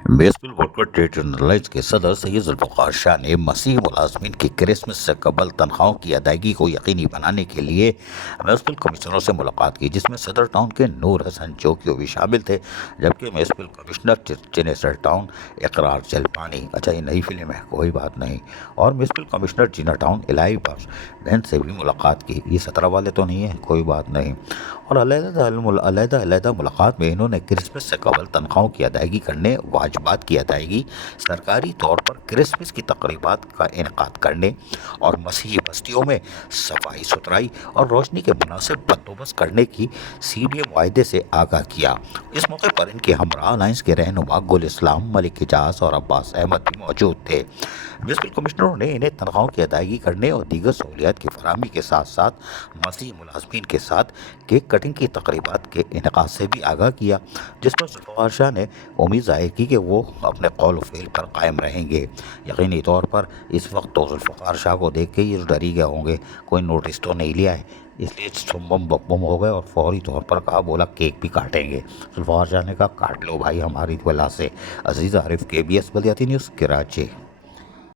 Baseball worker trade union के सदर सैयद जुल्फ़िकार शाह ने मसीह मुलाजमीन की क्रिसमस से कबल तनख्वाहों की अदायगी को यकीनी बनाने के लिए म्यूनसिपल कमिश्नरों से मुलाकात की, जिसमें सदर टाउन के नूर हसन चौकियो भी शामिल थे, जबकि म्यूनसिपल कमिश्नर चिनेसर टाउन इकरार जलपानी, अच्छा ये नई फिल्म है कोई बात नहीं, और म्यूनसिपल कमिश्नर जीना टाउन इलाही बख्श बहन से भी मुलाकात की। ये 17 वाले तो नहीं है, कोई बात नहीं। और अलहदा मुलाकात में इन्होंने क्रिसमस से कबल तनख्वाहों की अदायगी करने, वाजबात की अदायगी, सरकारी तौर पर क्रिसमस की तकरीबात का इनकाद करने और मसीही बस्तियों में सफाई सुथराई और रोशनी के मुनासिब बंदोबस्त करने की सीधे वायदे से आगाह किया। इस मौके पर इनके हमरा अलायंस के रहनुमा गुल इस्लाम, मलिक इजाज और अब्बास अहमद भी मौजूद थे। म्यूनसिपल कमिश्नरों ने इन्हें तनख्वाहों की अदायगी करने और दीगर सहूलियात की फराहमी के साथ साथ मसीही मुलाजमीन के साथ केक कटिंग की तकरीबात के इनकाद से भी आगाह किया, जिस पर जुल्फ़िकार शाह ने उम्मीद ज़ाहिर की कि वो अपने कौल व फ़ेल पर कायम रहेंगे। यकीनी तौर पर इस वक्त तो जुल्फ़िकार शाह को देख के ये डर ही गए होंगे, कोई नोटिस तो नहीं लिया है, इसलिए सुम्बम बकबम हो गए और फौरी तौर पर कहा, बोला केक भी काटेंगे। जुल्फ़िकार शाह ने कहा काट लो भाई हमारी वजह से। अजीज़ आरिफ, KBS बलियाती न्यूज़, कराची।